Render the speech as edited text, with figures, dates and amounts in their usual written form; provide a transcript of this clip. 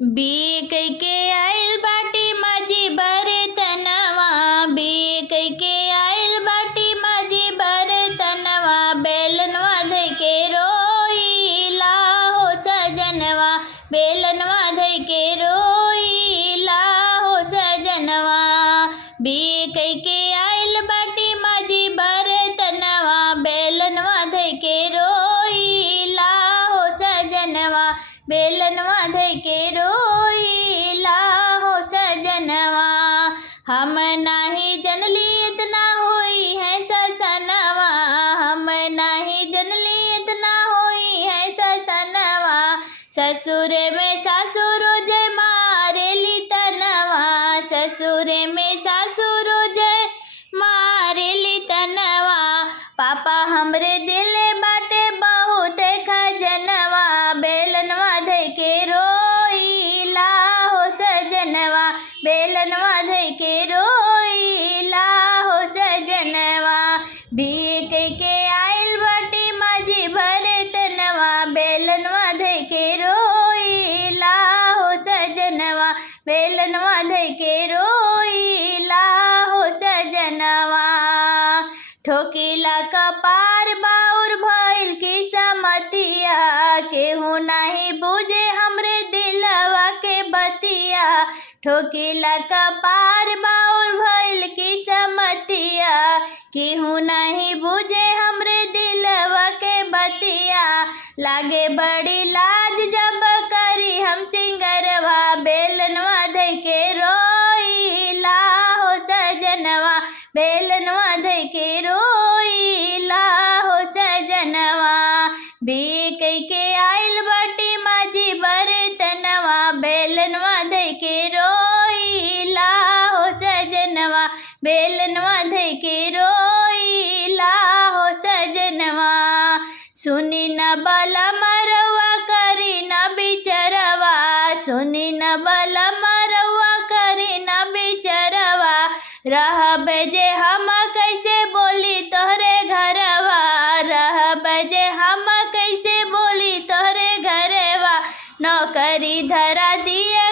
बिक के आइल बाटी माझी बरतनवा, बिक के आइल बाटी माझी बरतनवा, बेलनवा धइ के रोइला हो सजनवा, बेलनवा धइ के रोइला हो सजनवा। बिक के आइल बाटी माझी बरतनवा, बेलनवा धइ के रोइला हो सजनवा, बेलनवा धइ के रोइला हो सजनवा। हम नाही जनली इतना होई है ससनवा, हम नाही जनली इतना होई है ससनवा। ससुर में सासुर जय मारेली तनवा, ससुर में सासुर जय मारेली तनवा। पापा हमरे दिल बाटे बहुत खजनवा, बेलनवा धइ के रोइला हो सजनवा, बेलनवा धइ के रोइला हो सजनवा। बिक के आइल बाटी माझी बरतनवा, बेलनवा धइ के रोइला हो सजनवा, बेलनवा धइ के रोइला हो सजनवा। ठोकिला कपार बाउर भइल की समतिया, केहू नाही बुझे हमरे दिलवा के बतिया। ठोकिला कपार बाउर भइल की समतिया, केहू नाही बुझे हमरे दिलवा के बतिया। लागे बड़ी लाज जब करी हम सिंगरवा, बेलनवा धइ के रोइला हो सजनवा, बेलनवा धइ के रोइला हो सजनवा। बिक के आइल बाटी माझी बरतनवा, बेलनवा धइ के रोइला हो सजनवा, बेलनवा धइ के रोइला हो सजनवा। सुनी न बलम रउआ करी न बिचरवा, सुनी न बलम रउआ करी न बिचरवा। रहब जे हम कैसे बोली तोहरे घरवा, रहब जे हम कैसे बोली तोहरे घरवा। नौकरी धरा दिया